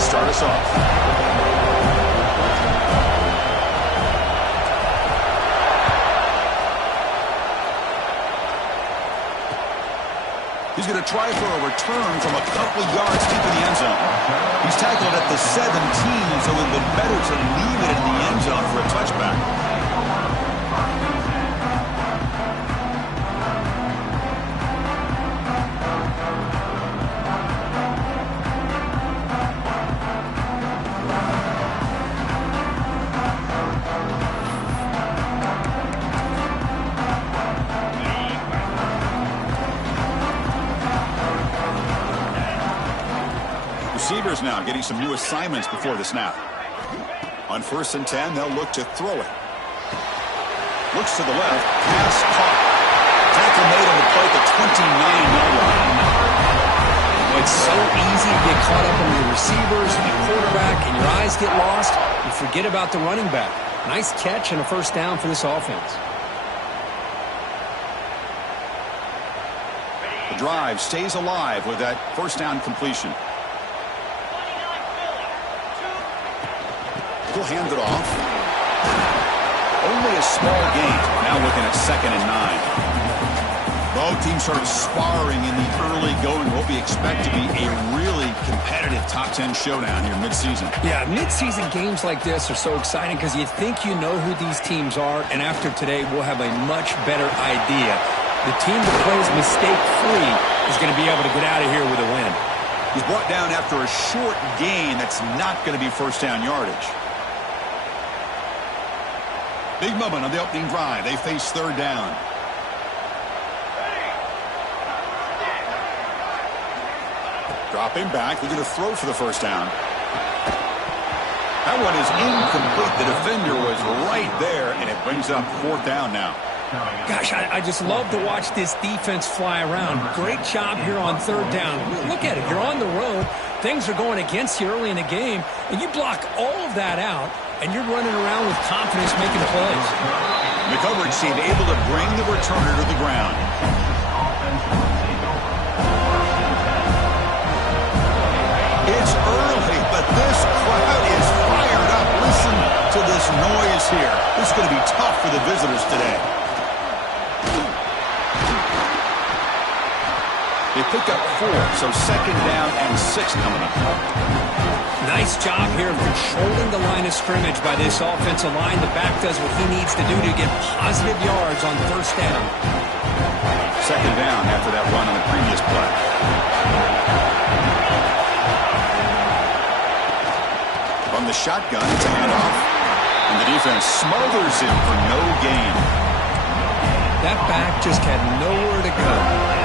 start us off. He's going to try for a return from a couple yards deep in the end zone. He's tackled at the 17, so it would have been better to leave it in the end zone for a touchback. Receivers now getting some new assignments before the snap. On 1st and 10, they'll look to throw it. Looks to the left. Pass caught. Tackle made on the play at the 29-yard line. Well, it's so easy to get caught up on the receivers and the quarterback, and your eyes get lost. You forget about the running back. Nice catch and a first down for this offense. The drive stays alive with that first down completion. He'll hand it off. Only a small gain. Now looking at 2nd and 9. Both teams sort of sparring in the early going. What we expect to be a really competitive top 10 showdown here midseason. Yeah, midseason games like this are so exciting because you think you know who these teams are, and after today we'll have a much better idea. The team that plays mistake-free is going to be able to get out of here with a win. He's brought down after a short gain that's not going to be first down yardage. Big moment on the opening drive. They face 3rd down. Dropping back. They're going to throw for the first down. That one is incomplete. The defender was right there, and it brings up 4th down now. Gosh, I just love to watch this defense fly around. Great job here on 3rd down. Look at it. You're on the road. Things are going against you early in the game, and you block all of that out, and you're running around with confidence making plays. The coverage team able to bring the returner to the ground. It's early, but this crowd is fired up. Listen to this noise here. This is going to be tough for the visitors today. They pick up 4, so 2nd down and 6 coming up. Nice job here of controlling the line of scrimmage by this offensive line. The back does what he needs to do to get positive yards on 1st down. 2nd down after that run on the previous play. From the shotgun, it's a handoff. And the defense smothers him for no gain. That back just had nowhere to go.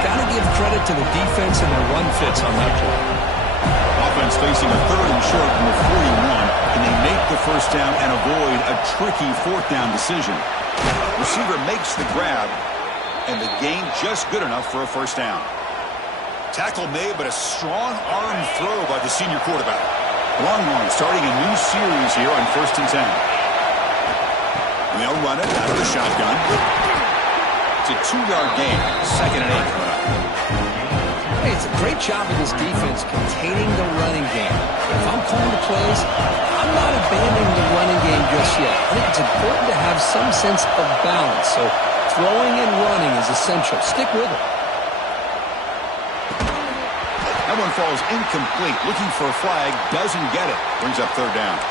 Got to give credit to the defense and their run fits on that play. Offense facing a 3rd and short from the 41. Can they make the first down and avoid a tricky 4th down decision? Receiver makes the grab, and the gain just good enough for a first down. Tackle made, but a strong arm throw by the senior quarterback. Longhorn starting a new series here on 1st and 10. And they'll run it out of the shotgun. It's a 2-yard gain. 2nd and 8 coming up. Hey, it's a great job of this defense containing the running game. If I'm calling the plays, I'm not abandoning the running game just yet. I think it's important to have some sense of balance. So throwing and running is essential. Stick with it. That one falls incomplete. Looking for a flag. Doesn't get it. Brings up 3rd down.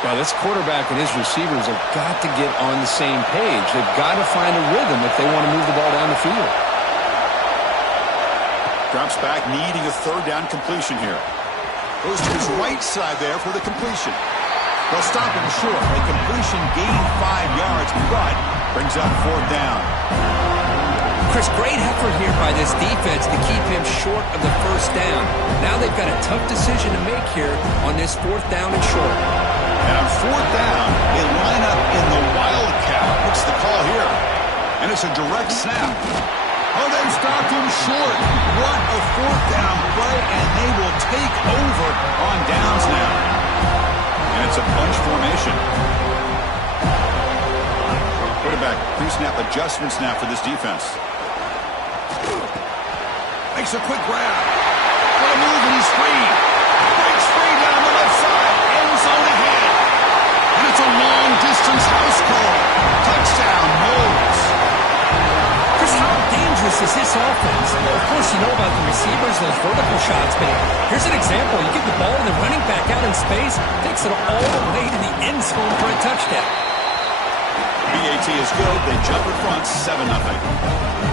Well, this quarterback and his receivers have got to get on the same page. They've got to find a rhythm if they want to move the ball down the field. Drops back, needing a 3rd down completion here. Goes to his right side there for the completion. They'll stop him short. The completion gained 5 yards, but brings up 4th down. Chris, great effort here by this defense to keep him short of the first down. Now they've got a tough decision to make here on this 4th down and short. And on 4th down, they line up in the wildcat. What's the call here? And it's a direct snap. Oh, they've stopped him short. What a 4th down play, and they will take over on downs now. And it's a bunch formation. Quarterback pre-snap adjustments now for this defense. Makes a quick grab. What a move, and he's free. Breaks free this offense? Well, of course, you know about the receivers, those vertical shots, but here's an example. You get the ball to the running back out in space, takes it all the way to the end zone for a touchdown. BAT is good. They jump in front 7-0.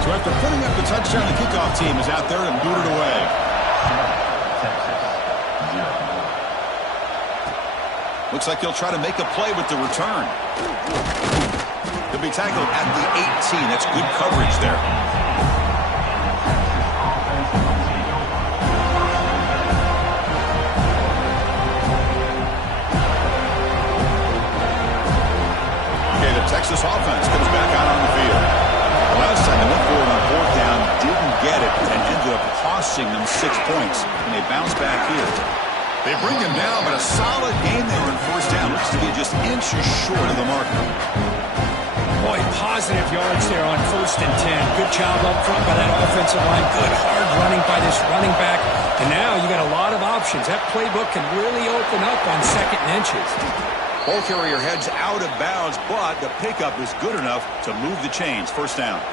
So after putting up the touchdown, the kickoff team is out there and boot it away. Looks like he'll try to make a play with the return. He'll be tackled at the 18. That's good coverage there. Okay, the Texas offense comes back out on the field. The last time they went for it on fourth down, didn't get it, and ended up costing them 6 points. And they bounce back here. They bring him down, but a solid game there in first down. Looks to be just inches short of the marker. Boy, positive yards there on 1st and 10. Good job up front by that offensive line. Good hard running by this running back. And now you got a lot of options. That playbook can really open up on 2nd and inches. Ball carrier heads out of bounds, but the pickup is good enough to move the chains. First down.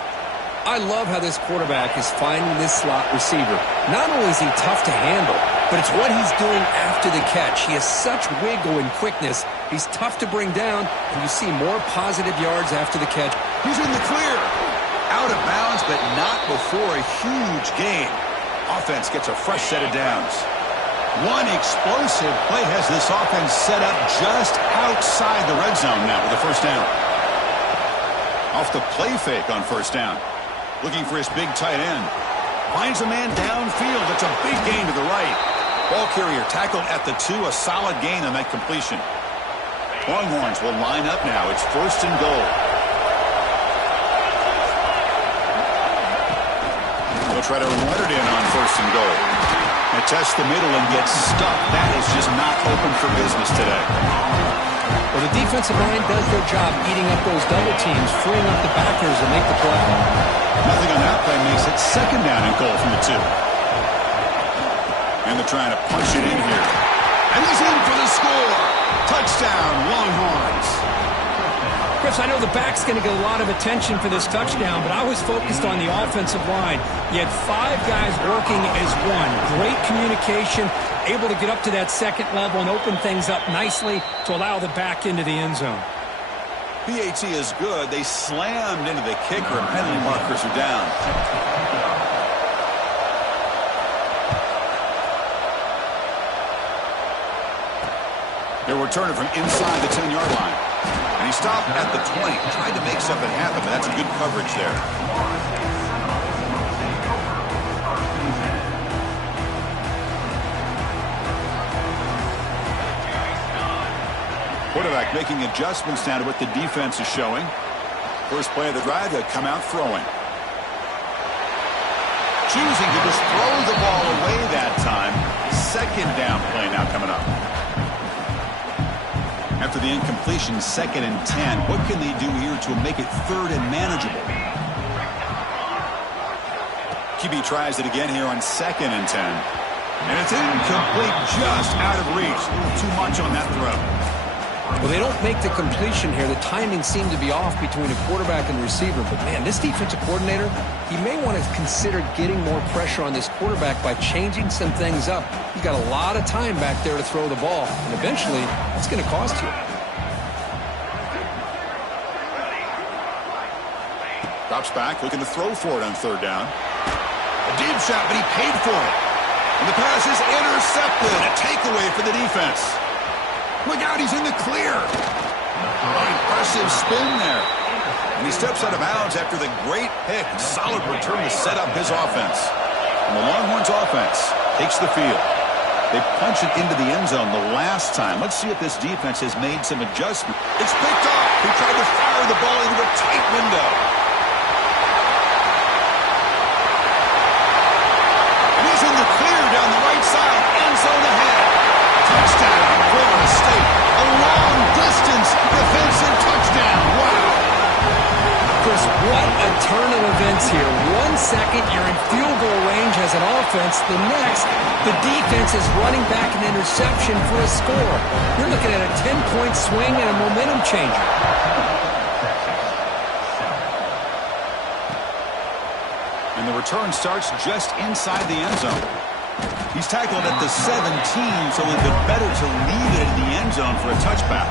I love how this quarterback is finding this slot receiver. Not only is he tough to handle, but it's what he's doing after the catch. He has such wiggle and quickness. He's tough to bring down, and you see more positive yards after the catch. He's in the clear. Out of bounds, but not before a huge gain. Offense gets a fresh set of downs. One explosive play has this offense set up just outside the red zone now with the first down. Off the play fake on first down. Looking for his big tight end. Finds a man downfield. It's a big gain to the right. Ball carrier tackled at the 2. A solid gain on that completion. Longhorns will line up now. It's 1st and goal. They'll try to run it in on 1st and goal. They test the middle and get stuck. That is just not open for business today. Well, the defensive line does their job eating up those double teams, freeing up the backers to make the play. Nothing on that play makes it 2nd down and goal from the 2. And they're trying to punch it in here. And he's in for the score. Touchdown, Longhorns. Chris, I know the back's going to get a lot of attention for this touchdown, but I was focused on the offensive line. You had 5 guys working as one. Great communication, able to get up to that 2nd level and open things up nicely to allow the back into the end zone. BAT is good. They slammed into the kicker, and penalty markers are down. They're returning from inside the 10-yard line. And he stopped at the 20, tried to make something happen, but that's a good coverage there. Quarterback making adjustments now to what the defense is showing. First play of the drive, they come out throwing. Choosing to just throw the ball away that time. 2nd down play now coming up. After the incompletion, 2nd and 10. What can they do here to make it 3rd and manageable? QB tries it again here on 2nd and 10. And it's incomplete, just out of reach. A little too much on that throw. Well, they don't make the completion here. The timing seemed to be off between a quarterback and receiver. But, man, this defensive coordinator, he may want to consider getting more pressure on this quarterback by changing some things up. He's got a lot of time back there to throw the ball. And eventually, it's going to cost you. Drops back, looking to throw for it on 3rd down. A deep shot, but he paid for it. And the pass is intercepted. A takeaway for the defense. Look out, he's in the clear. Impressive spin there. And he steps out of bounds after the great pick. Solid return to set up his offense. And the Longhorns offense takes the field. They punch it into the end zone the last time. Let's see if this defense has made some adjustment. It's picked off. He tried to fire the ball into a tight window. And he's in the clear down the right side. End zone ahead. Touchdown, Florida State. A long-distance defensive touchdown. Wow. Chris, what a turn of events here. 1 second, you're in field goal range as an offense. The next, the defense is running back an interception for a score. You're looking at a 10-point swing and a momentum changer. And And the return starts just inside the end zone. He's tackled at the 17, so it would be better to leave it in the end zone for a touchback.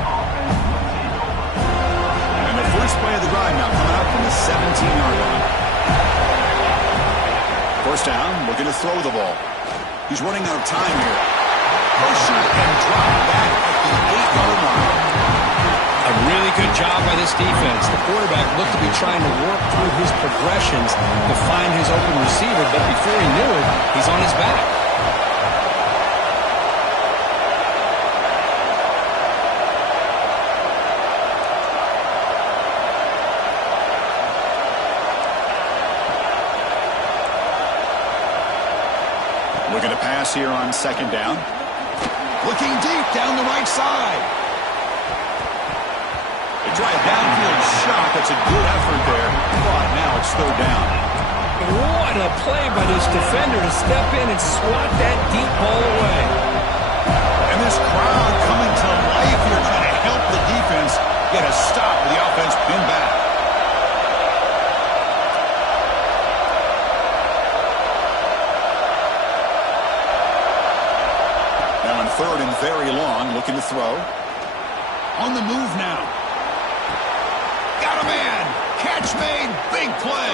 And the first play of the drive now coming up from the 17-yard line. First down, looking to throw the ball. He's running out of time here. Pressured and dropped back at the 8-yard line. A really good job by this defense. The quarterback looked to be trying to work through his progressions to find his open receiver, but before he knew it, he's on his back. Looking to pass here on second down. Looking deep down the right side. They try a downfield shot. That's a good effort there. But now it's third down. What a play by this defender to step in and swat that deep ball away. And this crowd coming to life here trying to help the defense get a stop with the offense pinned back. Now on third and very long, looking to throw. On the move now. Got a man. Catch made. Big play.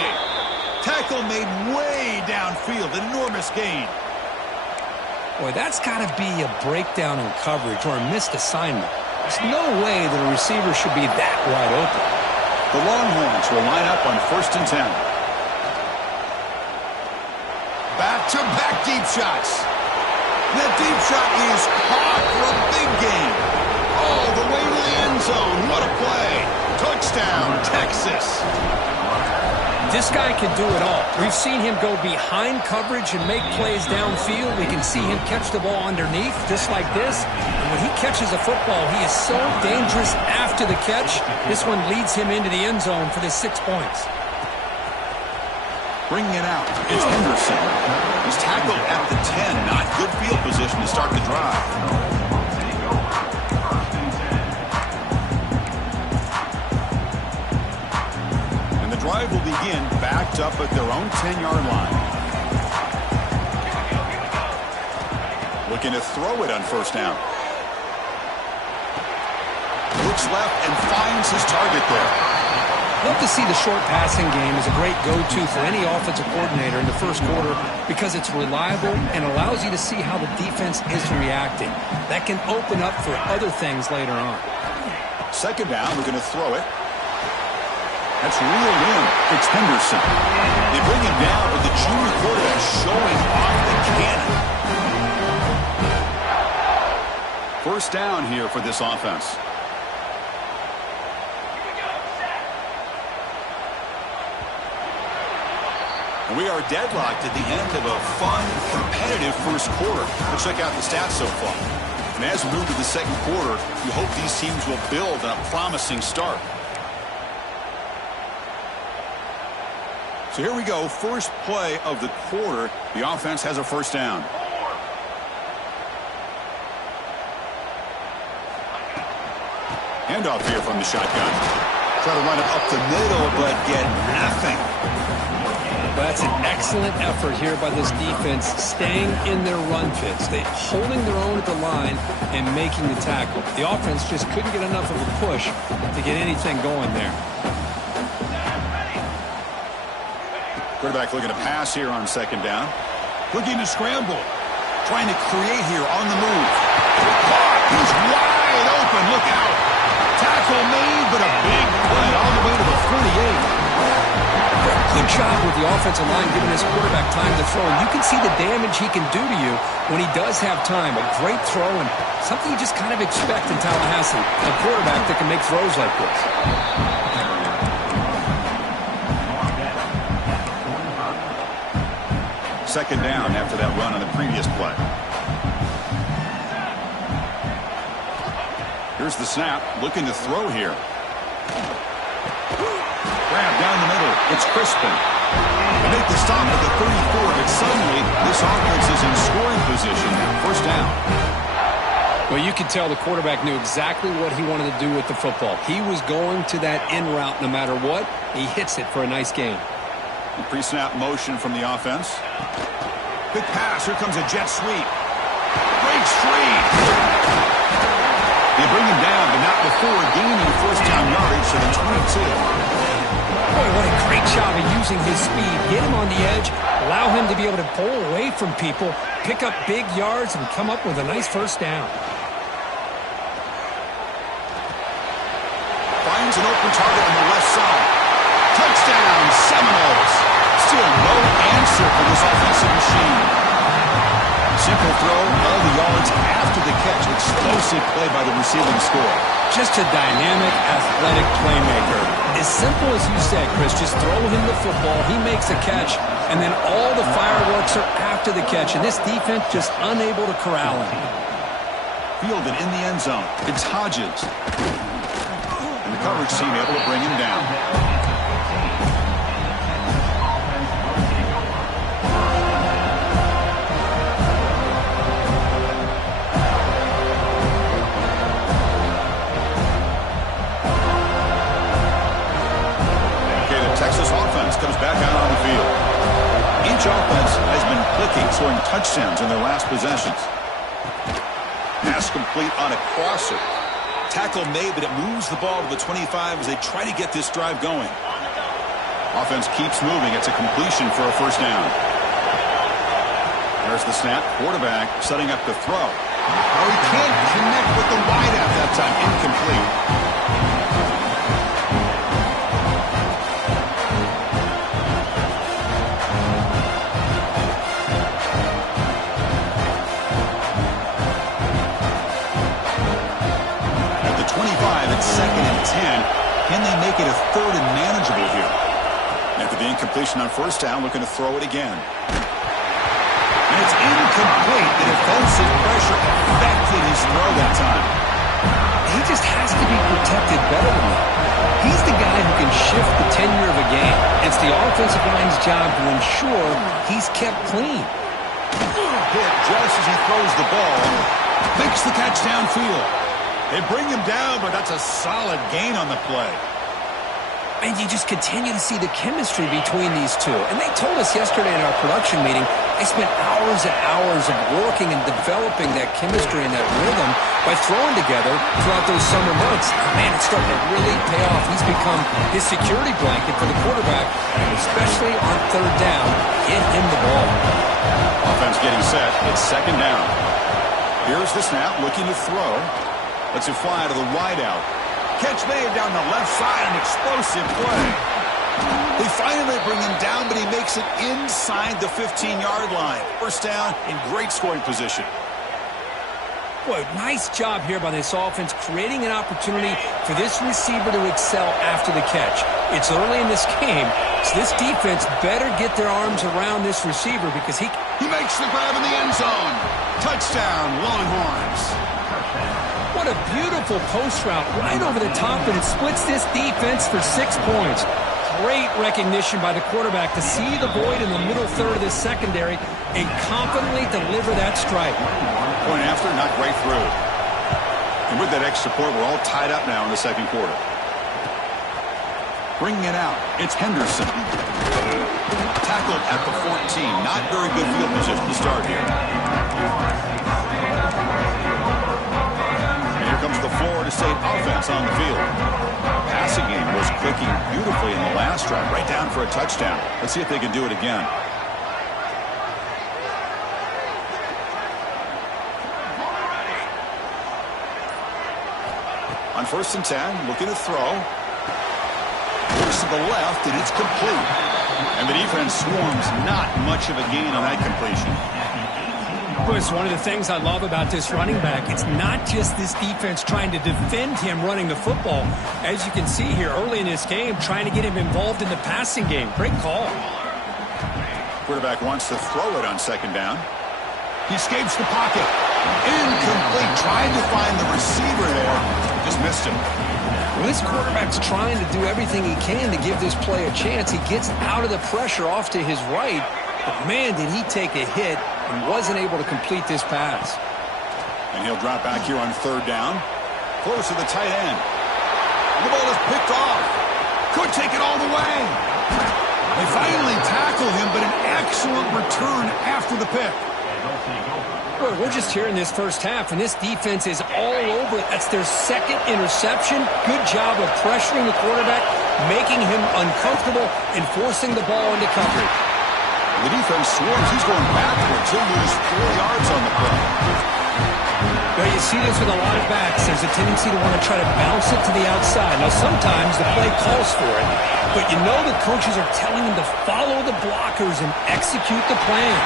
Tackle made way downfield. Enormous gain. Boy, that's got to be a breakdown in coverage or a missed assignment. There's no way that a receiver should be that wide open. The Longhorns will line up on 1st and 10. Back-to-back deep shots. That deep shot is caught for a big gain. All the way to the end zone. What a play. Touchdown, Texas. This guy can do it all. We've seen him go behind coverage and make plays downfield. We can see him catch the ball underneath just like this. And when he catches a football, he is so dangerous after the catch. This one leads him into the end zone for the 6 points. Bringing it out. It's Henderson. He's tackled at the 10. Not good field position to start the drive. And the drive will begin backed up at their own 10-yard line. Looking to throw it on first down. Looks left and finds his target there. Love to see the short passing game as a great go-to for any offensive coordinator in the first quarter because it's reliable and allows you to see how the defense is reacting. That can open up for other things later on. Second down, we're going to throw it. That's reeled in. It's Henderson. They bring him down with the junior quarterback showing off the cannon. First down here for this offense. And we are deadlocked at the end of a fun, competitive first quarter. Let's check out the stats so far. And as we move to the second quarter, we hope these teams will build on a promising start. So here we go. First play of the quarter. The offense has a first down. Handoff here from the shotgun. Try to run it up the middle, but get nothing. That's an excellent effort here by this defense, staying in their run fits. They're holding their own at the line and making the tackle. The offense just couldn't get enough of a push to get anything going there. Quarterback looking to pass here on second down. Looking to scramble. Trying to create here on the move. He's wide open. Look out. Tackle made, but a big play all the way to the 48. Good job with the offensive line giving his quarterback time to throw. And you can see the damage he can do to you when he does have time. A great throw and something you just kind of expect in Tallahassee. A quarterback that can make throws like this. Second down after that run on the previous play. Here's the snap. Looking to throw here. Grab down the middle. It's Crispin. They make the stop at the 34, but suddenly this offense is in scoring position now. First down. Well, you could tell the quarterback knew exactly what he wanted to do with the football. He was going to that in route no matter what. He hits it for a nice gain. Pre-snap motion from the offense. Quick pass. Here comes a jet sweep. Breaks free. They bring him down, but not before gaining first down yardage to the 22. Boy, what a great job of using his speed. Get him on the edge, allow him to be able to pull away from people, pick up big yards, and come up with a nice first down. Finds an open target on the left side. Touchdown, Seminoles. Still no answer for this offensive machine. Simple throw, all the yards after the catch. Explosive play by the receiving score. Just a dynamic, athletic playmaker. As simple as you said, Chris, just throw him the football, he makes a catch, and then all the fireworks are after the catch, and this defense just unable to corral him. Fielded in the end zone. It's Hodges. And the coverage team able to bring him down. Texas offense comes back out on the field. Each offense has been clicking, scoring touchdowns in their last possessions. Pass complete on a crosser. Tackle made, but it moves the ball to the 25 as they try to get this drive going. Offense keeps moving. It's a completion for a first down. There's the snap. Quarterback setting up the throw. Oh, he can't connect with the wideout that time. Incomplete. Second and 10. Can they make it a third and manageable here? After the incompletion on first down, looking to throw it again. And it's incomplete. The defensive pressure affected his throw that time. He just has to be protected better than that. He's the guy who can shift the tenure of a game. It's the offensive line's job to ensure he's kept clean. Hit just as he throws the ball. Makes the catch downfield. They bring him down, but that's a solid gain on the play. And you just continue to see the chemistry between these two. And they told us yesterday in our production meeting, they spent hours and hours of working and developing that chemistry and that rhythm by throwing together throughout those summer months. Man, it's starting to really pay off. He's become his security blanket for the quarterback, especially on third down. Get him the ball. Offense getting set. It's second down. Here's the snap, looking to throw. Lets it fly to the wideout. Catch made down the left side, an explosive play. They finally bring him down, but he makes it inside the 15-yard line. First down in great scoring position. Boy, nice job here by this offense, creating an opportunity for this receiver to excel after the catch. It's early in this game, so this defense better get their arms around this receiver because he makes the grab in the end zone. Touchdown, Longhorns. What a beautiful post route right over the top, and it splits this defense for 6 points. Great recognition by the quarterback to see the void in the middle third of this secondary and confidently deliver that strike. Point after, knocked right through. And with that extra point, we're all tied up now in the second quarter. Bringing it out, it's Henderson. Tackled at the 14. Not very good field position to start here. Comes the Florida State offense on the field. Passing game was clicking beautifully in the last drive, right down for a touchdown. Let's see if they can do it again. On first and 10, looking to throw. Looks to the left, and it's complete. And the defense swarms, not much of a gain on that completion. It's one of the things I love about this running back. It's not just this defense trying to defend him running the football. As you can see here early in this game, trying to get him involved in the passing game. Great call. Quarterback wants to throw it on second down. He escapes the pocket. Incomplete. Tried to find the receiver there. Just missed him. Well, this quarterback's trying to do everything he can to give this play a chance. He gets out of the pressure off to his right. But, man, did he take a hit and wasn't able to complete this pass. And he'll drop back here on third down. Close to the tight end. The ball is picked off. Could take it all the way. They finally tackle him, but an excellent return after the pick. Well, we're just here in this first half, and this defense is all over it. That's their second interception. Good job of pressuring the quarterback, making him uncomfortable, and forcing the ball into coverage. The defense swarms. He's going backwards. He'll lose 4 yards on the play. Now, you see this with a lot of backs. There's a tendency to want to try to bounce it to the outside. Now, sometimes the play calls for it, but you know the coaches are telling them to follow the blockers and execute the plan.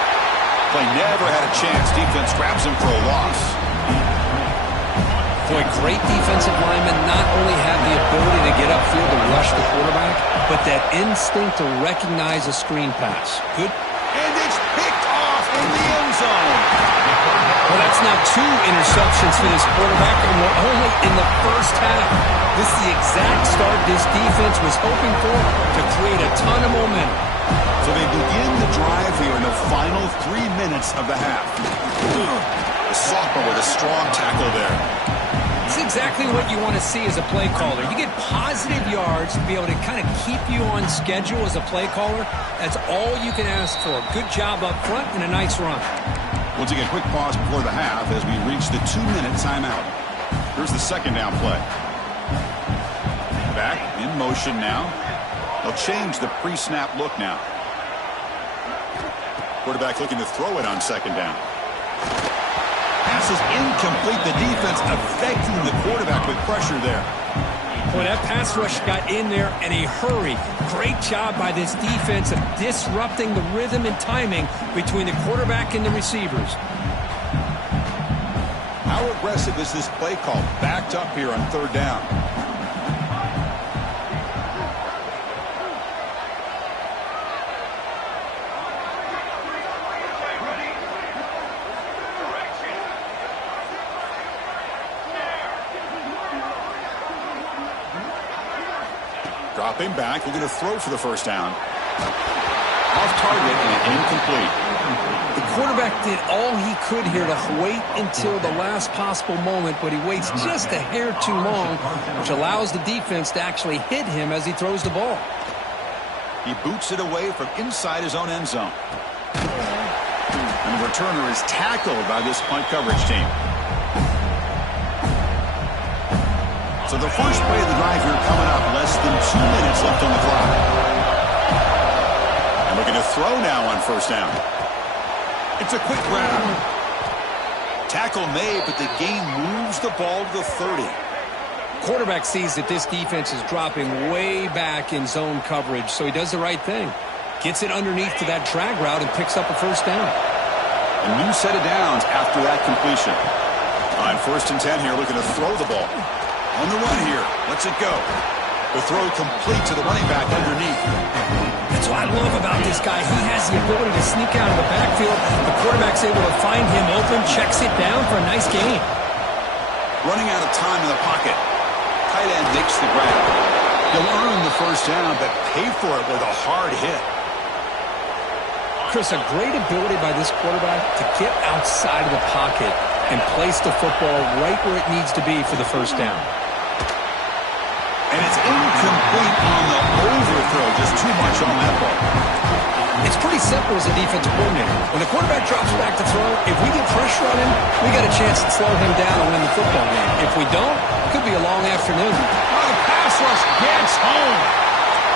Play never had a chance. Defense grabs him for a loss. Boy, great defensive linemen not only have the ability to get upfield to rush the quarterback, but that instinct to recognize a screen pass. Good. And it's picked off in the end zone. Well, that's now 2 interceptions for this quarterback, and we're only in the first half. This is the exact start this defense was hoping for to create a ton of momentum. So they begin the drive here in the final 3 minutes of the half. The sophomore with a strong tackle there. It's exactly what you want to see as a play caller. You get positive yards to be able to kind of keep you on schedule as a play caller. That's all you can ask for. Good job up front and a nice run. We'll take a quick pause before the half as we reach the 2-minute timeout. Here's the second down play. Back in motion now. They'll change the pre-snap look now. Quarterback looking to throw it on second down. Pass is incomplete. The defense affecting the quarterback with pressure there. Boy, that pass rush got in there in a hurry. Great job by this defense of disrupting the rhythm and timing between the quarterback and the receivers. How aggressive is this play call? Backed up here on third down. Dropping back, looking to throw for the first down. Off target and incomplete. The quarterback did all he could here to wait until the last possible moment, but he waits just a hair too long, which allows the defense to actually hit him as he throws the ball. He boots it away from inside his own end zone. And the returner is tackled by this punt coverage team. So the first play of the drive here coming up, less than 2 minutes left on the clock. And looking to throw now on first down. It's a quick grab. Tackle made, but the gain moves the ball to the 30. Quarterback sees that this defense is dropping way back in zone coverage, so he does the right thing. Gets it underneath to that drag route and picks up a first down. A new set of downs after that completion. On 1st and 10 here, looking to throw the ball. On the run here, lets it go. The throw complete to the running back underneath. That's what I love about this guy. He has the ability to sneak out of the backfield. The quarterback's able to find him open, checks it down for a nice gain. Running out of time in the pocket. Tight end makes the grab. He'll earn the first down, but pay for it with a hard hit. Chris, a great ability by this quarterback to get outside of the pocket and place the football right where it needs to be for the first down. And it's incomplete on the overthrow. Just too much on that ball. It's pretty simple as a defensive coordinator. When the quarterback drops back to throw, if we get pressure on him, we got a chance to slow him down and win the football game. If we don't, it could be a long afternoon. Oh, the pass rush gets home.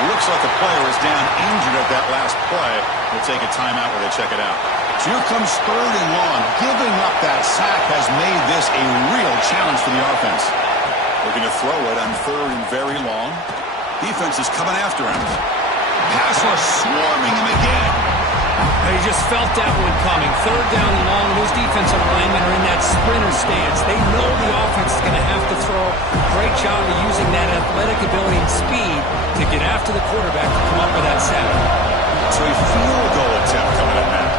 Looks like the player is down injured at that last play. We'll take a timeout where they check it out. So here comes 3rd and long. Giving up that sack has made this a real challenge for the offense. Looking to throw it on 3rd and very long. Defense is coming after him. Pass rush swarming him again. He just felt that one coming. 3rd down and long. Those defensive linemen are in that sprinter stance. They know the offense is going to have to throw. Great job of using that athletic ability and speed to get after the quarterback to come up with that sack. So a field goal attempt coming up now.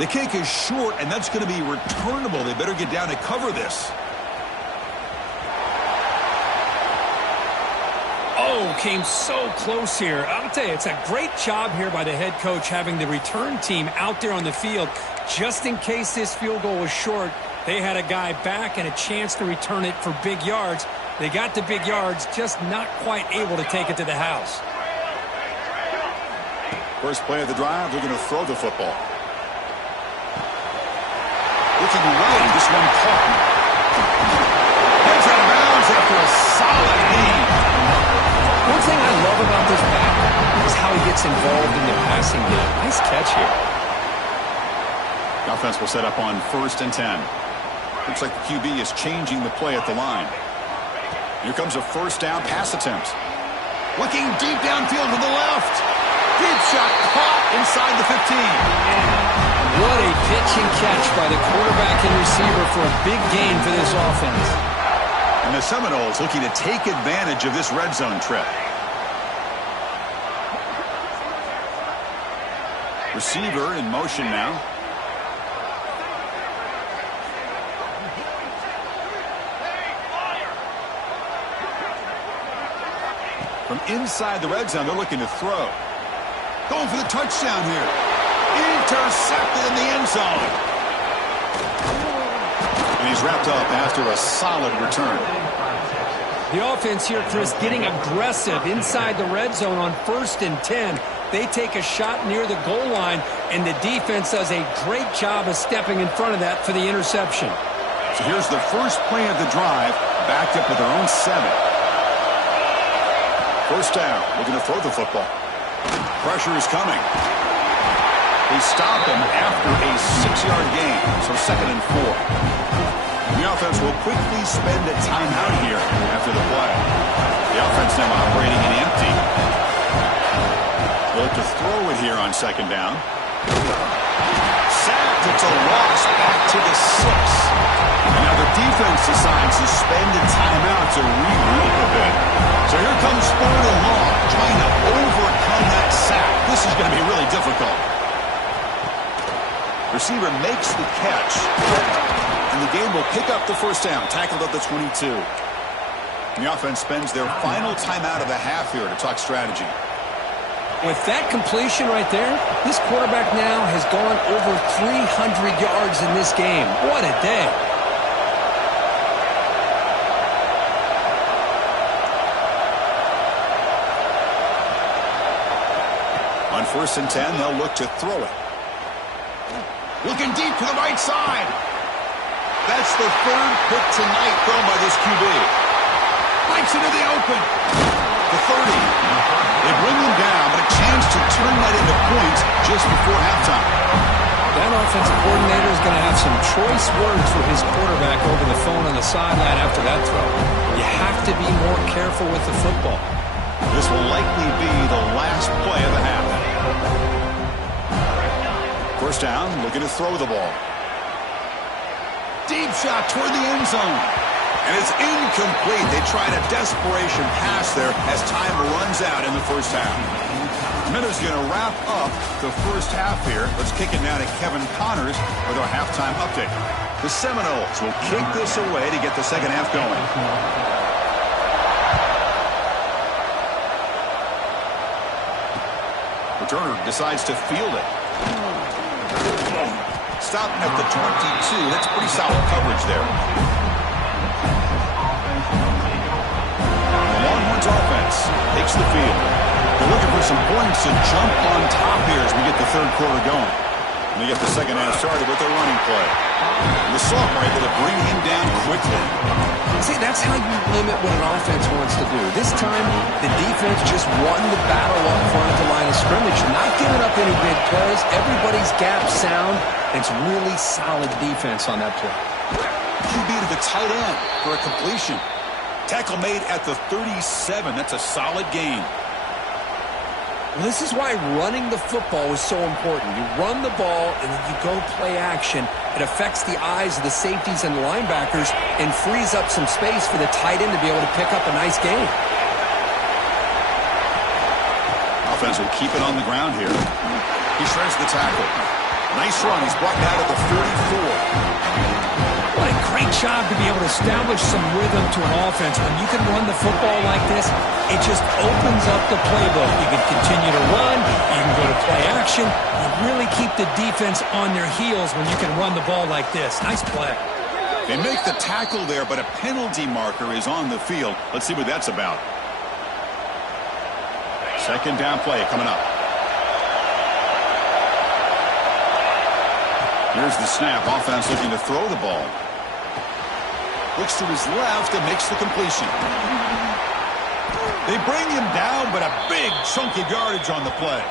The kick is short, and that's going to be returnable. They better get down and cover this. Oh, came so close here. I'll tell you, it's a great job here by the head coach having the return team out there on the field. Just in case this field goal was short, they had a guy back and a chance to return it for big yards. They got the big yards, just not quite able to take it to the house. First play of the drive, they're going to throw the football. Looking right, this one caught. Gets out of bounds after a solid gain. One thing I love about this back is how he gets involved in the passing game. Nice catch here. The offense will set up on 1st and 10. Looks like the QB is changing the play at the line. Here comes a first down pass attempt. Looking deep downfield to the left. Deep shot caught inside the 15. What a pitch and catch by the quarterback and receiver for a big gain for this offense. And the Seminoles looking to take advantage of this red zone trip. Receiver in motion now. From inside the red zone, they're looking to throw. Going for the touchdown here. Intercepted in the end zone. And he's wrapped up after a solid return. The offense here, Chris, getting aggressive inside the red zone on 1st and 10. They take a shot near the goal line, and the defense does a great job of stepping in front of that for the interception. So here's the first play of the drive, backed up with their own 7. First down, looking to throw the football. Pressure is coming. They stop him after a 6-yard gain, so 2nd and 4. The offense will quickly spend a timeout here after the play. The offense now operating in empty. They'll look to throw it here on 2nd down. Sacked, it's a loss back to the 6. And now the defense decides to spend a timeout to regroup a bit. So here comes 3rd and long, trying to overcome that sack. This is going to be really difficult. Receiver makes the catch. And the game will pick up the first down, tackled at the 22. And the offense spends their final timeout of the half here to talk strategy. With that completion right there, this quarterback now has gone over 300 yards in this game. What a day. On 1st and 10, they'll look to throw it. Looking deep to the right side. That's the 3rd pick tonight thrown by this QB. Bites into the open. The 30. They bring him down, but a chance to turn that into points just before halftime. That offensive coordinator is going to have some choice words for his quarterback over the phone on the sideline after that throw. You have to be more careful with the football. This will likely be the last play of the half. First down, looking to throw the ball. Deep shot toward the end zone. And it's incomplete. They tried a desperation pass there as time runs out in the first half. Minutes going to wrap up the first half here. Let's kick it now to Kevin Connors with our halftime update. The Seminoles will kick this away to get the second half going. Returner decides to field it. Stop at the 22. That's pretty solid coverage there. The Longhorns offense takes the field. They're looking for some points to jump on top here as we get the 3rd quarter going. And they get the second half started with their running play. And the sophomore able to bring him down quickly. See, that's how you limit what an offense wants to do. This time, the defense just won the battle up front at the line of scrimmage, not giving up any big plays. Everybody's gap sound. It's really solid defense on that play. QB to the tight end for a completion. Tackle made at the 37. That's a solid gain. Well, this is why running the football is so important. You run the ball, and then you go play action. It affects the eyes of the safeties and the linebackers and frees up some space for the tight end to be able to pick up a nice gain. Offense will keep it on the ground here. He shreds the tackle. Nice run. He's brought down at the 34. What a great job to be able to establish some rhythm to an offense. When you can run the football like this, it just opens up the playbook. You can continue to run. You can go to play action. You really keep the defense on their heels when you can run the ball like this. Nice play. They make the tackle there, but a penalty marker is on the field. Let's see what that's about. Second down play coming up. Here's the snap. Offense looking to throw the ball. Looks to his left and makes the completion. They bring him down, but a big chunk of yardage on the play.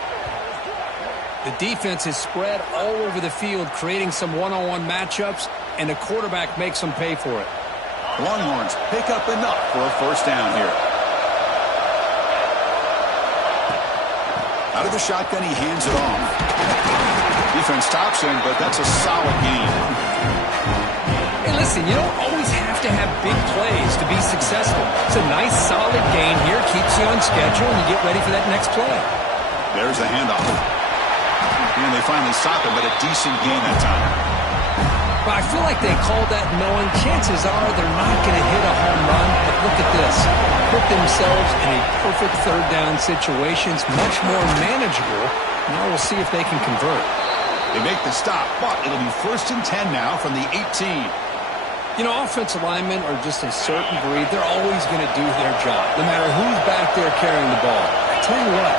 The defense is spread all over the field, creating some one-on-one matchups, and the quarterback makes them pay for it. Longhorns pick up enough for a first down here. Out of the shotgun, he hands it off. Defense stops him, but that's a solid gain. Hey, listen, you don't always have to have big plays to be successful. It's a nice, solid gain here. Keeps you on schedule, and you get ready for that next play. There's the handoff. And they finally stop him, but a decent gain that time. But I feel like they called that knowing chances are they're not going to hit a home run. But look at this. Put themselves in a perfect third down situation. It's much more manageable. Now we'll see if they can convert. They make the stop, but it'll be 1st and 10 now from the 18. You know, offensive linemen are just a certain breed. They're always going to do their job, no matter who's back there carrying the ball. I tell you what,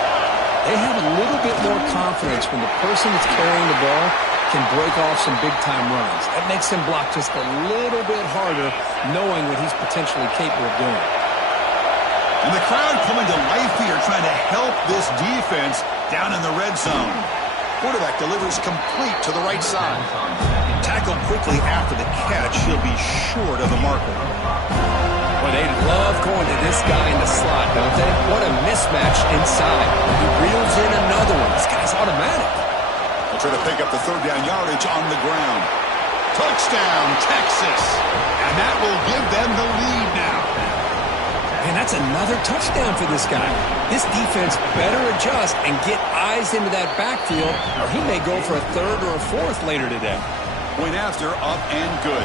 they have a little bit more confidence when the person that's carrying the ball can break off some big-time runs. That makes him block just a little bit harder, knowing what he's potentially capable of doing. And the crowd coming to life here, trying to help this defense down in the red zone. Quarterback delivers complete to the right side. Tackled quickly after the catch. He'll be short of the marker. Well, they love going to this guy in the slot, don't they? What a mismatch inside. He reels in another one. This guy's automatic. They'll try to pick up the third down yardage on the ground. Touchdown, Texas. And that will give them the lead now. Man, that's another touchdown for this guy. This defense better adjust and get eyes into that backfield, or he may go for a third or a fourth later today. Point after, up and good.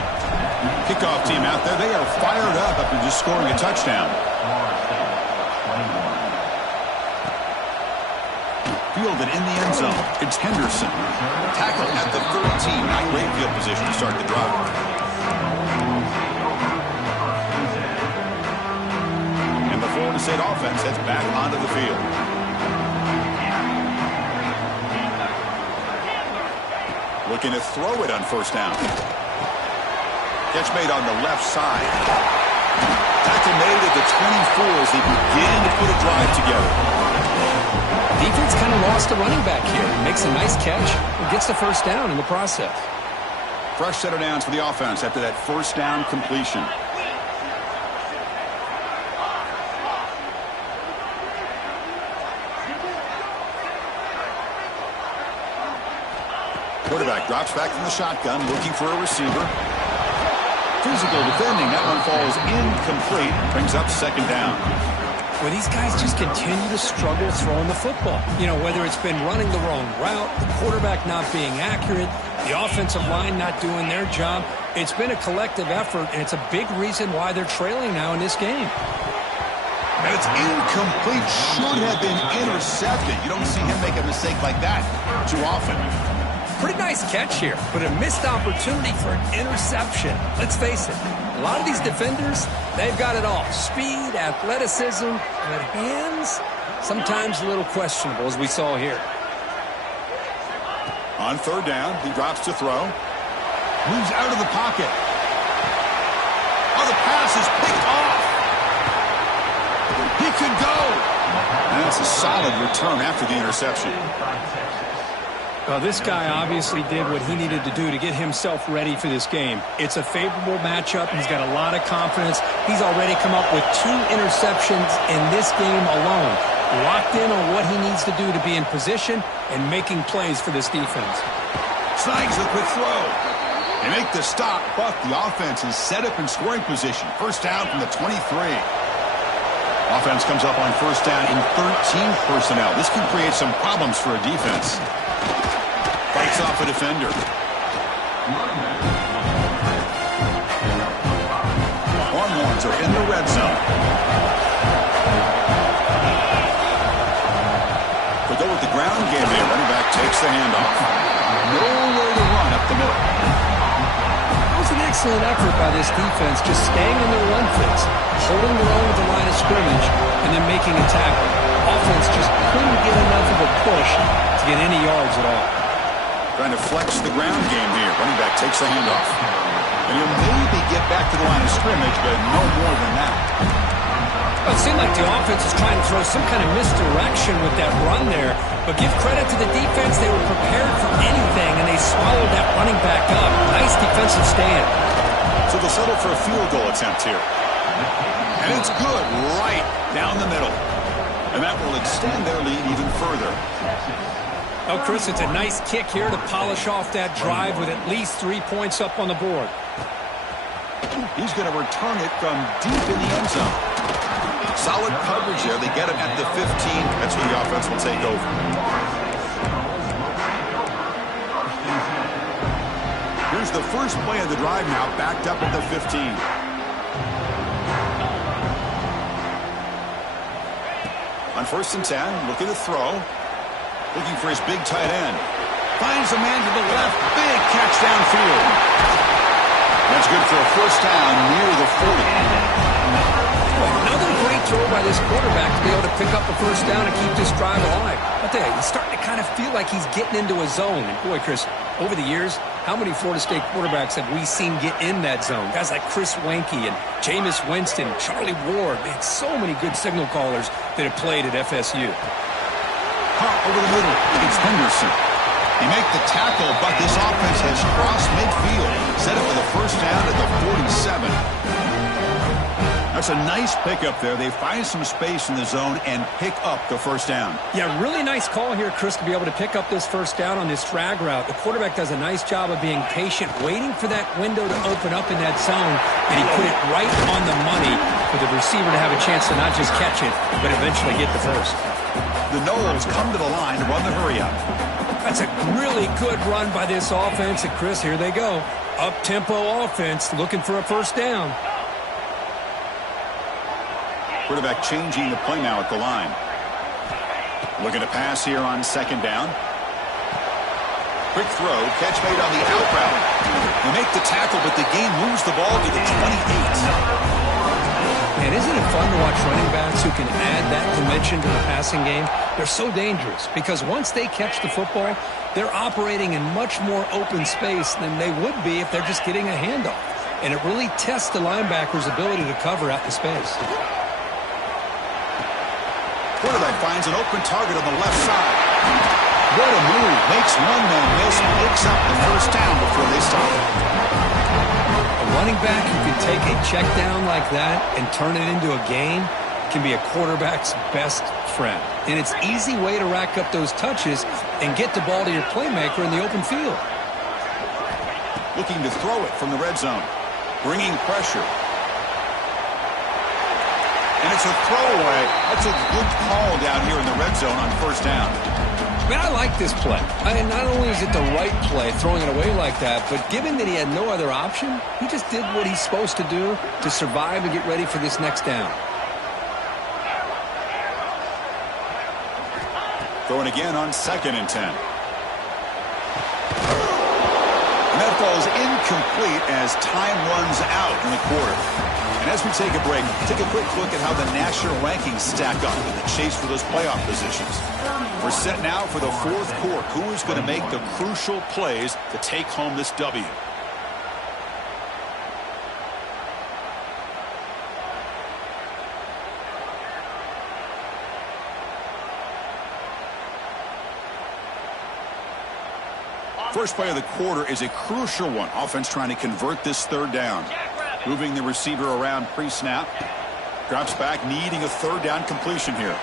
Kickoff team out there, they are fired up after just scoring a touchdown. Fielded in the end zone. It's Henderson. Tackled at the 13. Not great field position to start the drive. Florida State offense heads back onto the field. Looking to throw it on first down. Catch made on the left side. Tackle made at the 24 as they begin to put a drive together. Defense kind of lost a running back here. Makes a nice catch and gets the first down in the process. Fresh set of downs for the offense after that first down completion. Quarterback drops back from the shotgun, looking for a receiver. Physical defending. That one falls incomplete. Brings up second down. Well, these guys just continue to struggle throwing the football. You know, whether it's been running the wrong route, the quarterback not being accurate, the offensive line not doing their job. It's been a collective effort, and it's a big reason why they're trailing now in this game. And it's incomplete. Should have been intercepted. You don't see him make a mistake like that too often. Pretty nice catch here, but a missed opportunity for an interception. Let's face it, a lot of these defenders, they've got it all. Speed, athleticism, but hands, sometimes a little questionable, as we saw here. On third down, he drops to throw. Moves out of the pocket. Oh, the pass is picked off. He could go. And that's a solid return after the interception. Well, this guy obviously did what he needed to do to get himself ready for this game. It's a favorable matchup. He's got a lot of confidence. He's already come up with 2 interceptions in this game alone. Locked in on what he needs to do to be in position and making plays for this defense. Snags a quick throw. They make the stop, but the offense is set up in scoring position. First down from the 23. Offense comes up on first down in 13 personnel. This can create some problems for a defense. Fights off a defender. Longhorns are in the red zone. They go with the ground game there. Running back takes the handoff. Nowhere to run up the middle. That was an excellent effort by this defense, just staying in their run fits, holding their own at the line of scrimmage, and then making a tackle. Offense just couldn't get enough of a push to get any yards at all. Trying to flex the ground game here. Running back takes the handoff. And he'll maybe get back to the line of scrimmage, but no more than that. Well, it seemed like the offense was trying to throw some kind of misdirection with that run there. But give credit to the defense. They were prepared for anything, and they swallowed that running back up. Nice defensive stand. So they'll settle for a field goal attempt here. And it's good right down the middle. And that will extend their lead even further. Oh, Chris, it's a nice kick here to polish off that drive with at least 3 points up on the board. He's going to return it from deep in the end zone. Solid coverage there. They get him at the 15. That's where the offense will take over. Here's the first play of the drive now, backed up at the 15. On 1st and 10, looking to throw. Looking for his big tight end. Finds a man to the left. Big catch downfield. That's good for a first down near the 40. Another great throw by this quarterback to be able to pick up a first down and keep this drive alive. I'll tell you, he's starting to kind of feel like he's getting into a zone. And boy, Chris, over the years, how many Florida State quarterbacks have we seen get in that zone? Guys like Chris Wenke and Jameis Winston, Charlie Ward. Man, so many good signal callers that have played at FSU. Over the middle, it's Henderson. He make the tackle, but this offense has crossed midfield. Set up for the first down at the 47. That's a nice pickup there. They find some space in the zone and pick up the first down. Yeah, really nice call here, Chris, to be able to pick up this first down on this drag route. The quarterback does a nice job of being patient, waiting for that window to open up in that zone, and he put it right on the money for the receiver to have a chance to not just catch it, but eventually get the first. The Noles come to the line to run the hurry-up. That's a really good run by this offense. And, Chris, here they go. Up-tempo offense looking for a first down. Quarterback changing the play now at the line. Looking to pass here on 2nd down. Quick throw. Catch made on the out route. They make the tackle, but the game moves the ball to the 28. And isn't it fun to watch running backs who can add that dimension to the passing game? They're so dangerous because once they catch the football, they're operating in much more open space than they would be if they're just getting a handoff. And it really tests the linebacker's ability to cover out the space. Quarterback finds an open target on the left side. What a move. Makes one man miss, picks up the first down before they stop it. A running back who can take a check down like that and turn it into a gain can be a quarterback's best friend. And it's an easy way to rack up those touches and get the ball to your playmaker in the open field. Looking to throw it from the red zone. Bringing pressure. And it's a throwaway. That's a good call down here in the red zone on first down. Man, I like this play. Not only is it the right play, throwing it away like that, but given that he had no other option, he just did what he's supposed to do to survive and get ready for this next down. Throwing again on 2nd and 10. And that ball's incomplete as time runs out in the quarter. And as we take a break, take a quick look at how the national rankings stack up in the chase for those playoff positions. We're set now for the 4th quarter. Who is going to make the crucial plays to take home this W? First play of the quarter is a crucial one. Offense trying to convert this 3rd down. Moving the receiver around pre-snap. Drops back, needing a 3rd down completion here.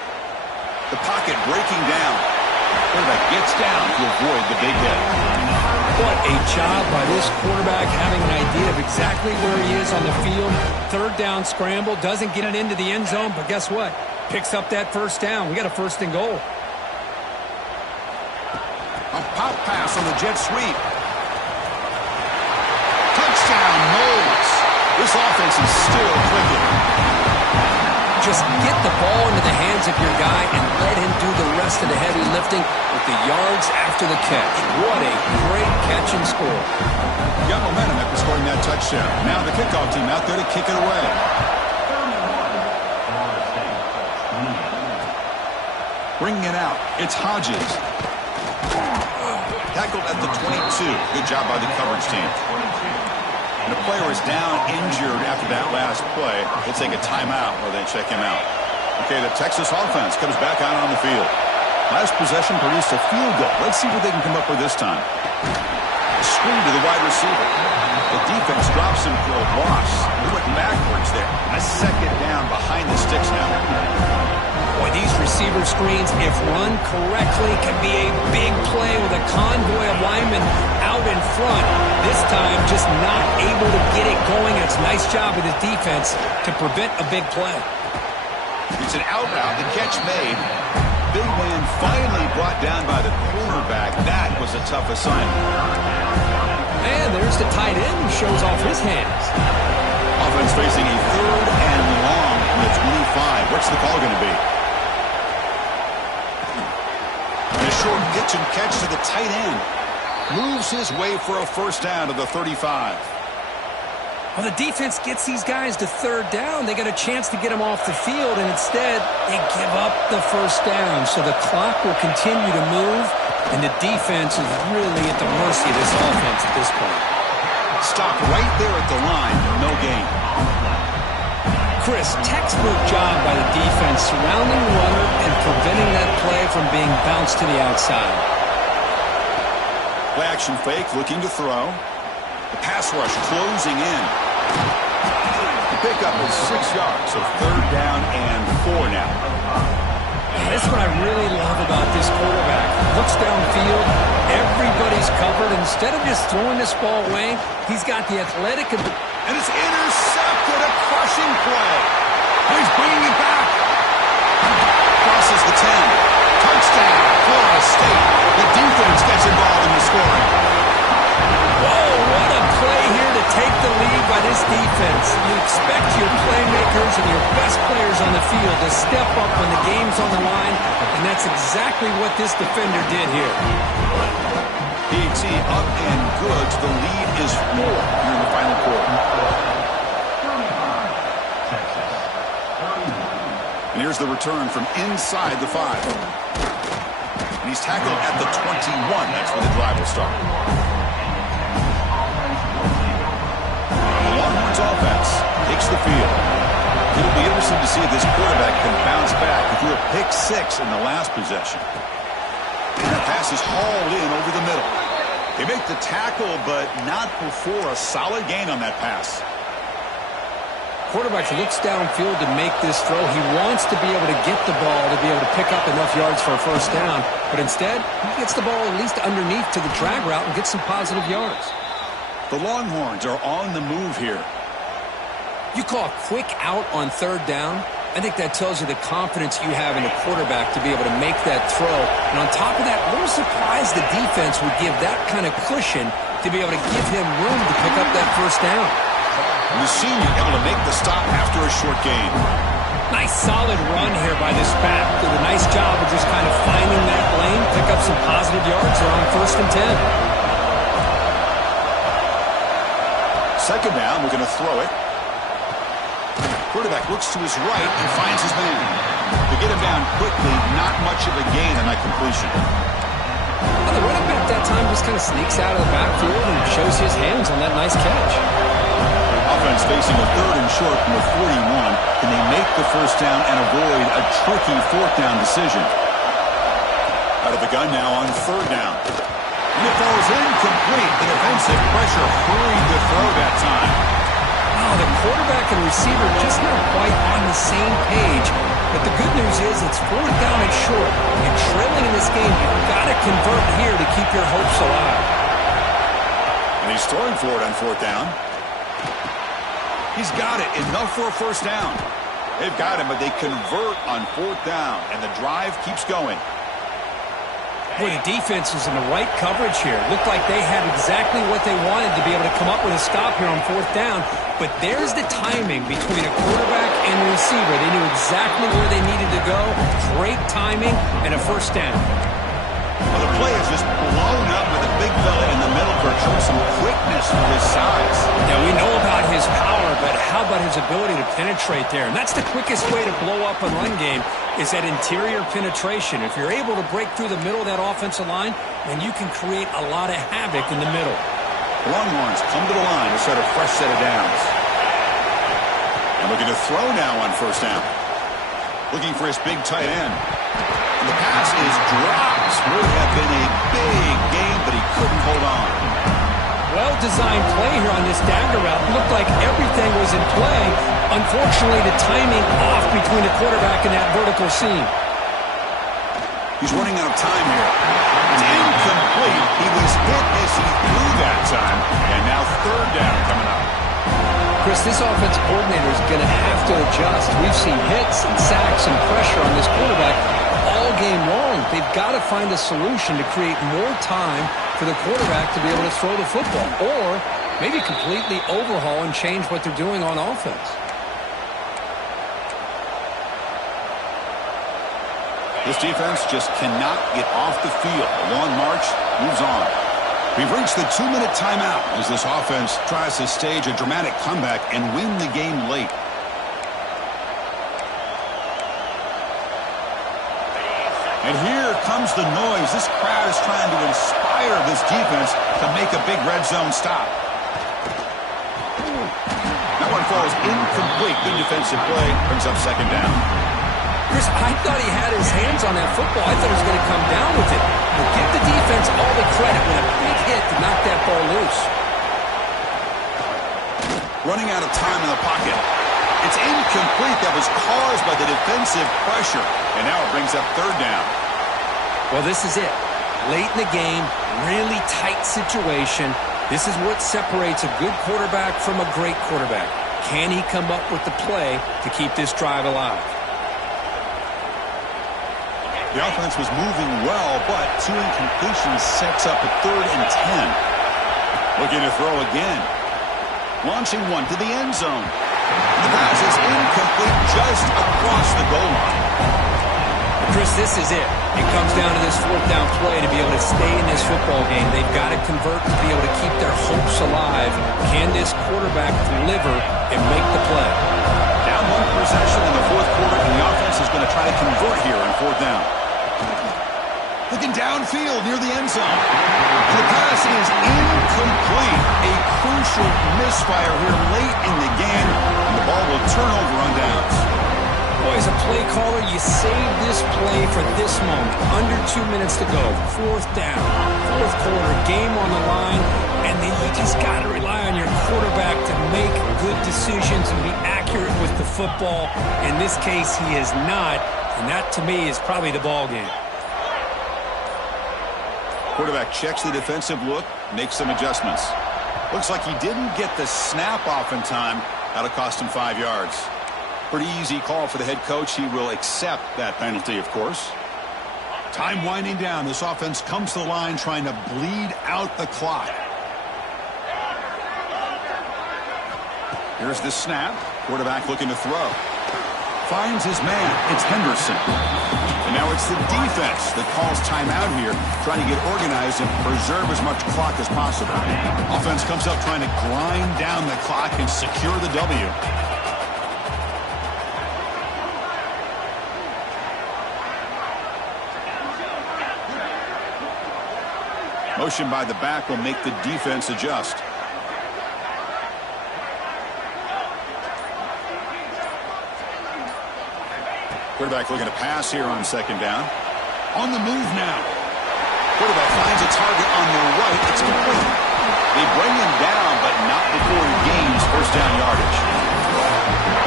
The pocket breaking down. Quarterback gets down to avoid the big hit. What a job by this quarterback having an idea of exactly where he is on the field. 3rd down scramble, doesn't get it into the end zone, but guess what? Picks up that first down. We got a 1st and goal. A pop pass on the jet sweep. Touchdown, Noles. This offense is still clicking. Just get the ball into the hands of your guy and let him do the rest of the heavy lifting with the yards after the catch. What a great catch and score. Got momentum after scoring that touchdown. Now the kickoff team out there to kick it away. Bringing it out, it's Hodges. Tackled at the 22. Good job by the coverage team. And the player is down injured after that last play. We'll take a timeout while they check him out. Okay, the Texas offense comes back out on the field. Last possession produced a field goal. Let's see what they can come up with this time. A screen to the wide receiver. The defense drops him for a loss. He went backwards there. A second down behind the sticks now. Boy, these receiver screens, if run correctly, can be a big play with a convoy of linemen out in front. This time, just not able to get it going. It's a nice job with his defense to prevent a big play. It's an out route. The catch made. Big man finally brought down by the quarterback. That was a tough assignment. And there's the tight end who shows off his hands. Offense facing a 3rd and long from the 25. What's the call going to be? And a short pitch and catch to the tight end. Moves his way for a first down to the 35. Well, the defense gets these guys to 3rd down. They got a chance to get them off the field, and instead they give up the first down. So the clock will continue to move, and the defense is really at the mercy of this offense at this point. Stop right there at the line. No gain. Chris, textbook job by the defense surrounding the runner and preventing that play from being bounced to the outside. Play action fake, looking to throw. The pass rush closing in. The pickup is 6 yards, so 3rd down and 4 now. That's what I really love about this quarterback. Looks downfield, everybody's covered. Instead of just throwing this ball away, he's got the athletic... And it's intercepted, a crushing play. And he's bringing it back. Crosses the 10. Touchdown, Florida State. The defense gets involved in the scoring. Whoa, what a play here to take the lead by this defense. You expect your playmakers and your best players on the field to step up when the game's on the line, and that's exactly what this defender did here. PAT up and good. The lead is 4 here in the final quarter. And here's the return from inside the 5. And he's tackled at the 21. That's where the drive will start. The Longhorns offense takes the field. It'll be interesting to see if this quarterback can bounce back. He threw a pick 6 in the last possession. And the pass is hauled in over the middle. They make the tackle, but not before a solid gain on that pass. Quarterback looks downfield to make this throw. He wants to be able to get the ball to be able to pick up enough yards for a first down. But instead, he gets the ball at least underneath to the drag route and gets some positive yards. The Longhorns are on the move here. You call a quick out on 3rd down. I think that tells you the confidence you have in a quarterback to be able to make that throw. And on top of that, a little surprised the defense would give that kind of cushion to be able to give him room to pick up that first down. The senior able to make the stop after a short gain. Nice solid run here by this back. Did a nice job of just kind of finding that lane, pick up some positive yards there on 1st and 10. 2nd down, we're going to throw it. Quarterback looks to his right and finds his man. To get him down quickly, not much of a gain on that completion. Well, the running back that time just kind of sneaks out of the backfield and shows his hands on that nice catch. Offense facing a 3rd and short from the 41. Can they make the first down and avoid a tricky 4th down decision? Out of the gun now on 3rd down. And it falls incomplete. The defensive pressure hurried the throw that time. Oh, the quarterback and receiver just not quite on the same page. But the good news is it's 4th down and short. You're trailing in this game. You've got to convert here to keep your hopes alive. And he's throwing for it on 4th down. He's got it. Enough for a first down. They've got him, but they convert on 4th down. And the drive keeps going. Boy, the defense was in the right coverage here. Looked like they had exactly what they wanted to be able to come up with a stop here on 4th down. But there's the timing between a quarterback and a receiver. They knew exactly where they needed to go. Great timing and a first down. Well, the play is just blown up with a big fella in the middle for showing some quickness for his size. Yeah, we know about his power, but how about his ability to penetrate there? And that's the quickest way to blow up a run game is that interior penetration. If you're able to break through the middle of that offensive line, then you can create a lot of havoc in the middle. Longhorns come to the line to set a fresh set of downs. And looking to throw now on first down. Looking for his big tight end. And the pass is dropped. Would have been a big game, but he couldn't hold on. Well-designed play here on this dagger route. Looked like everything was in play. Unfortunately, the timing off between the quarterback and that vertical seam. He's running out of time here. It's incomplete. He was hit as he threw that time. And now third down coming up. Chris, this offense coordinator is going to have to adjust. We've seen hits and sacks and pressure on this quarterback all game long. They've got to find a solution to create more time for the quarterback to be able to throw the football, or maybe completely overhaul and change what they're doing on offense. This defense just cannot get off the field. The long march moves on. We've reached the 2-minute timeout as this offense tries to stage a dramatic comeback and win the game late. And here comes the noise. This crowd is trying to inspire this defense to make a big red zone stop. That one falls incomplete. Good defensive play. Brings up second down. Chris, I thought he had his hands on that football. I thought he was going to come down with it. But give the defense all the credit when a big hit to knock that ball loose. Running out of time in the pocket. It's incomplete. That was caused by the defensive pressure. And now it brings up third down. Well, this is it. Late in the game, really tight situation. This is what separates a good quarterback from a great quarterback. Can he come up with the play to keep this drive alive? The offense was moving well, but two incompletions sets up a 3rd and 10. Looking to throw again. Launching one to the end zone. The pass is incomplete just across the goal line. Chris, this is it. It comes down to this 4th down play to be able to stay in this football game. They've got to convert to be able to keep their hopes alive. Can this quarterback deliver and make the play? Down one possession in the 4th quarter, and the offense is going to try to convert here on 4th down. Looking downfield near the end zone. And the pass is incomplete. A crucial misfire here late in the game. And the ball will turn over on downs. Boy, as a play caller, you save this play for this moment. Under 2 minutes to go. 4th down. 4th quarter. Game on the line. And then you just got to rely on your quarterback to make good decisions and be accurate with the football. In this case, he is not. And that, to me, is probably the ball game. Quarterback checks the defensive look, makes some adjustments. Looks like he didn't get the snap off in time. That'll cost him 5 yards. Pretty easy call for the head coach. He will accept that penalty, of course. Time winding down. This offense comes to the line trying to bleed out the clock. Here's the snap. Quarterback looking to throw. Finds his man. It's Henderson. And now it's the defense that calls timeout here, trying to get organized and preserve as much clock as possible. Offense comes up trying to grind down the clock and secure the W. Motion by the back will make the defense adjust. Quarterback looking to pass here on 2nd down. On the move now. Quarterback finds a target on the right. It's complete. They bring him down, but not before he gains 1st down yardage.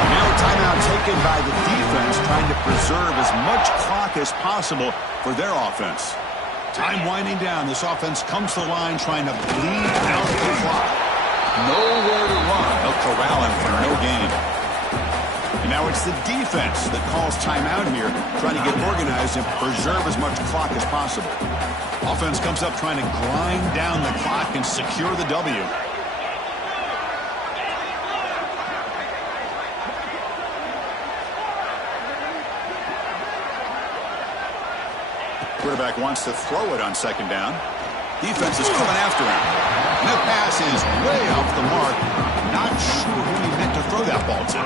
Now a timeout taken by the defense, trying to preserve as much clock as possible for their offense. Time winding down. This offense comes to the line trying to bleed out the clock. Nowhere to run. They'll corral him for no gain. And now it's the defense that calls timeout here, trying to get organized and preserve as much clock as possible. Offense comes up trying to grind down the clock and secure the W. Quarterback wants to throw it on second down. Defense is coming after him. And that pass is way off the mark. Not sure who he meant to throw that ball to.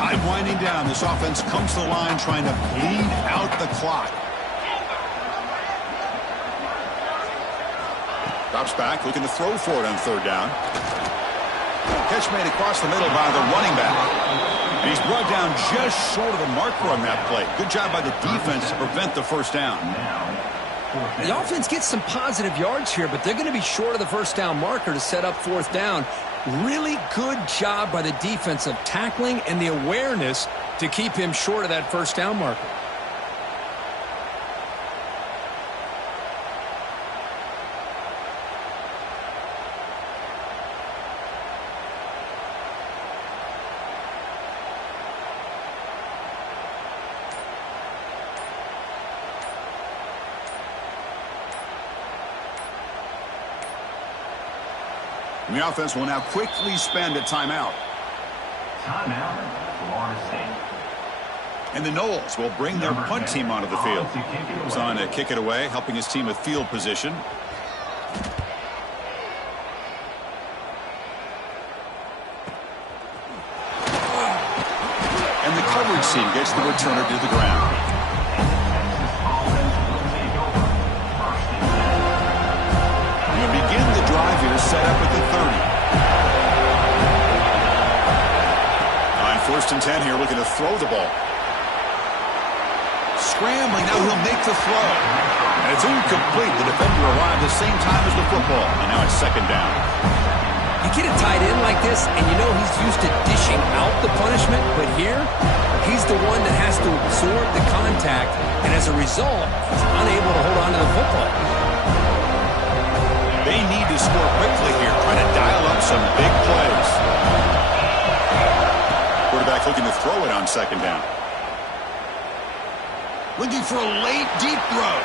Time winding down. This offense comes to the line trying to bleed out the clock. Drops back, looking to throw for it on third down. Catch made across the middle by the running back. And he's brought down just short of the marker on that play. Good job by the defense to prevent the first down. The offense gets some positive yards here, but they're going to be short of the first down marker to set up fourth down. Really good job by the defense of tackling and the awareness to keep him short of that first down marker. And the offense will now quickly spend a timeout. Timeout, Florida State. And the Noles will bring their punt team onto the field. He's on to kick it away, helping his team with field position. And the coverage team gets the returner to the ground. We'll begin the drive here, set up at the 30. On 1st and 10 here, looking to throw the ball. Scrambling, now he'll make the throw. And it's incomplete. The defender arrived the same time as the football. And now it's second down. You get a tight end like this, and you know he's used to dishing out the punishment, but here, he's the one that has to absorb the contact, and as a result, he's unable to hold on to the football. They need to score quickly here, trying to dial up some big plays. Quarterback looking to throw it on second down. Looking for a late, deep throw.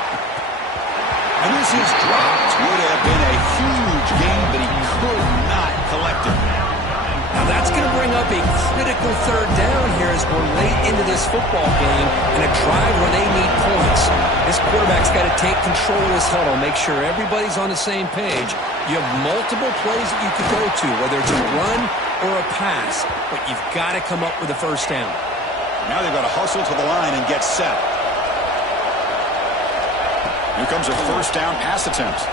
And this is dropped. Would have been a huge gain, but he could not collect it. Now that's going to bring up a critical third down here as we're late into this football game and a drive where they need points. This quarterback's got to take control of this huddle, make sure everybody's on the same page. You have multiple plays that you could go to, whether it's a run or a pass, but you've got to come up with a first down. Now they've got to hustle to the line and get set. Here comes a first down pass attempt.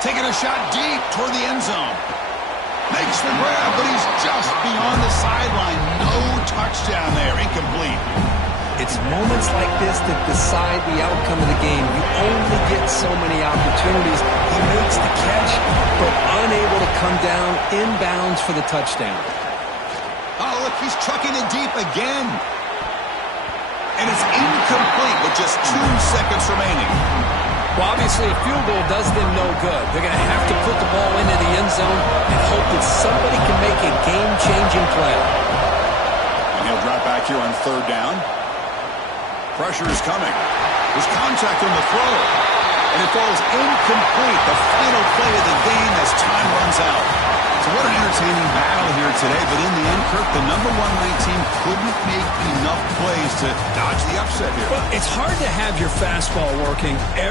Taking a shot deep toward the end zone. Makes the grab, but he's just beyond the sideline. No touchdown there. Incomplete. It's moments like this that decide the outcome of the game. You only get so many opportunities. He makes the catch, but unable to come down inbounds for the touchdown. Oh, look, he's trucking it deep again. And it's incomplete with just 2 seconds remaining. Well, obviously, a field goal does them no good. They're going to have to put the ball into the end zone and hope that somebody can make a game-changing play. And he'll drop back here on third down. Pressure is coming. There's contact on the throw. And it falls incomplete. The final play of the game as time runs out. So what an entertaining battle here today. But in the end, Kirk, the number 1 ranked team couldn't make enough plays to dodge the upset here. Well, it's hard to have your fastball working every